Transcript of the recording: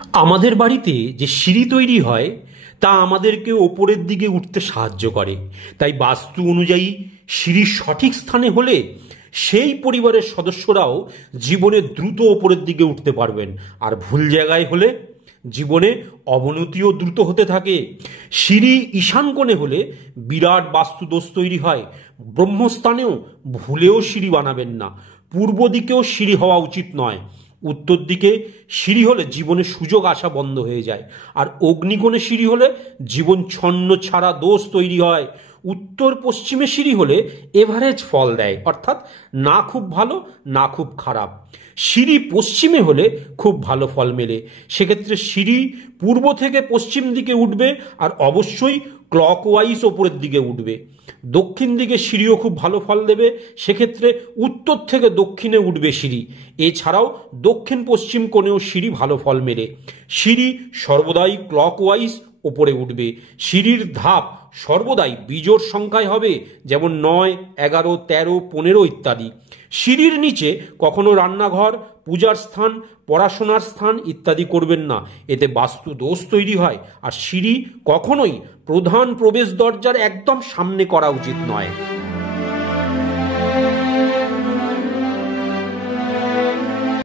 আমাদের বাড়িতে যে সিঁড়ি তৈরি হয় তা আমাদেরকে ওপরের দিকে উঠতে সাহায্য করে। তাই বাস্তু অনুযায়ী সিঁড়ি সঠিক স্থানে হলে সেই পরিবারের সদস্যরাও জীবনে দ্রুত ওপরের দিকে উঠতে পারবেন, আর ভুল জায়গায় হলে জীবনে অবনতিও দ্রুত হতে থাকে। সিঁড়ি ঈশান কোণে হলে বিরাট বাস্তুদোষ তৈরি হয়। ব্রহ্মস্থানেও ভুলেও সিঁড়ি বানাবেন না। পূর্ব দিকেও সিঁড়ি হওয়া উচিত নয়। উত্তর দিকে সিঁড়ি হলে জীবনে সুযোগ আসা বন্ধ হয়ে যায়, আর অগ্নিকোণে সিঁড়ি হলে জীবন ছন্ন ছাড়া দোষ তৈরি হয়। উত্তর পশ্চিমে সিঁড়ি হলে এভারেজ ফল দেয়, অর্থাৎ না খুব ভালো না খুব খারাপ। সিঁড়ি পশ্চিমে হলে খুব ভালো ফল মেলে। সেক্ষেত্রে সিঁড়ি পূর্ব থেকে পশ্চিম দিকে উঠবে, আর অবশ্যই ক্লকওয়াইজ ওপরের দিকে উঠবে। দক্ষিণ দিকে সিঁড়িও খুব ভালো ফল দেবে। সেক্ষেত্রে উত্তর থেকে দক্ষিণে উঠবে সিঁড়ি। এছাড়াও দক্ষিণ পশ্চিম কোণেও সিঁড়ি ভালো ফল মেলে। সিঁড়ি সর্বদাই ক্লকওয়াইজ ওপরে উঠবে। সিঁড়ির ধাপ সর্বদাই বিজোড় সংখ্যায় হবে, যেমন 9, 11, 13, 15 ইত্যাদি। সিঁড়ির নিচে কখনো রান্নাঘর, পূজার স্থান, পড়াশোনার স্থান ইত্যাদি করবেন না, এতে বাস্তু দোষ তৈরি হয়। আর সিঁড়ি কখনোই প্রধান প্রবেশ দরজার একদম সামনে করা উচিত নয়।